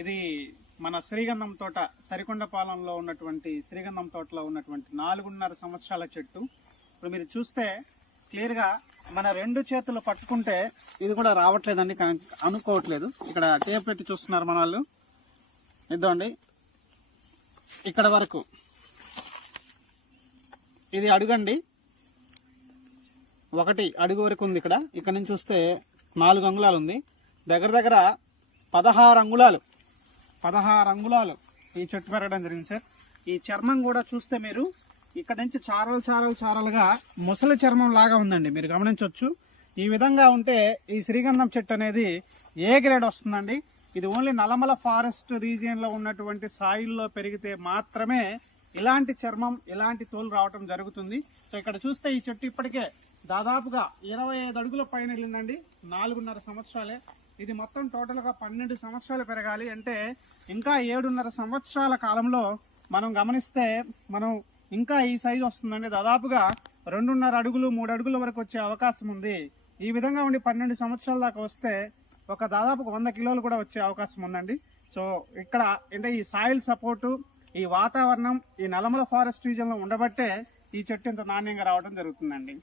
ఇది మన శ్రీగంధం తోట సరికొండపాలెంలో ఉన్నటువంటి శ్రీగంధం తోటలో ఉన్నటువంటి 4.5 సంవత్సరాల చెట్టు. ఇప్పుడు మీరు చూస్తే క్లియర్గా మన 2 చేతులు పట్టుకుంటే ఇది కూడా రావట్లేదండి, అనుకోవట్లేదు. ఇక్కడ టేప్ పెట్టి చూస్తున్నారు మన వాళ్ళు. ఇద్దండి ఇక్కడ వరకు ఇది అడుగండి, 1 అడుగు వరకు ఉంది. ఇక్కడ నుంచి చూస్తే 4 అంగుళాలు ఉంది. దగ్గర దగ్గర 16 అంగుళాలు ఈ చెట్టు పెరగడం జరిగింది సార్. ఈ చర్మం కూడా చూస్తే మీరు ఇక్కడ నుంచి చారలుగా ముసలి చర్మం లాగా ఉందండి, మీరు గమనించవచ్చు. ఈ విధంగా ఉంటే ఈ శ్రీగంధం చెట్టు అనేది ఏ గ్రేడ్ వస్తుందండి. ఇది ఓన్లీ నల్లమల ఫారెస్ట్ రీజియన్ లో ఉన్నటువంటి సాయిల్లో పెరిగితే మాత్రమే ఇలాంటి చర్మం, ఇలాంటి తోలు రావటం జరుగుతుంది. సో ఇక్కడ చూస్తే ఈ చెట్టు ఇప్పటికే దాదాపుగా 25 అడుగుల పైన వెళ్ళిందండి. 4.5 సంవత్సరాలే. ఇది మొత్తం టోటల్ గా 12 సంవత్సరాలు పెరగాలి అంటే ఇంకా 7.5 సంవత్సరాల కాలంలో మనం గమనిస్తే మనం ఇంకా ఈ సైజు వస్తుందండి. దాదాపుగా 2.5 అడుగులు 3 అడుగుల వరకు వచ్చే అవకాశం ఉంది. ఈ విధంగా ఉండి 12 సంవత్సరాల దాకా వస్తే ఒక దాదాపు 100 కిలోలు కూడా వచ్చే అవకాశం ఉందండి. సో ఇక్కడ అంటే ఈ సాయిల్ సపోర్టు, ఈ వాతావరణం ఈ నల్లమల ఫారెస్ట్ రీజియన్ లో ఉండబట్టే ఈ చెట్టు ఇంత నాణ్యంగా రావడం జరుగుతుందండి.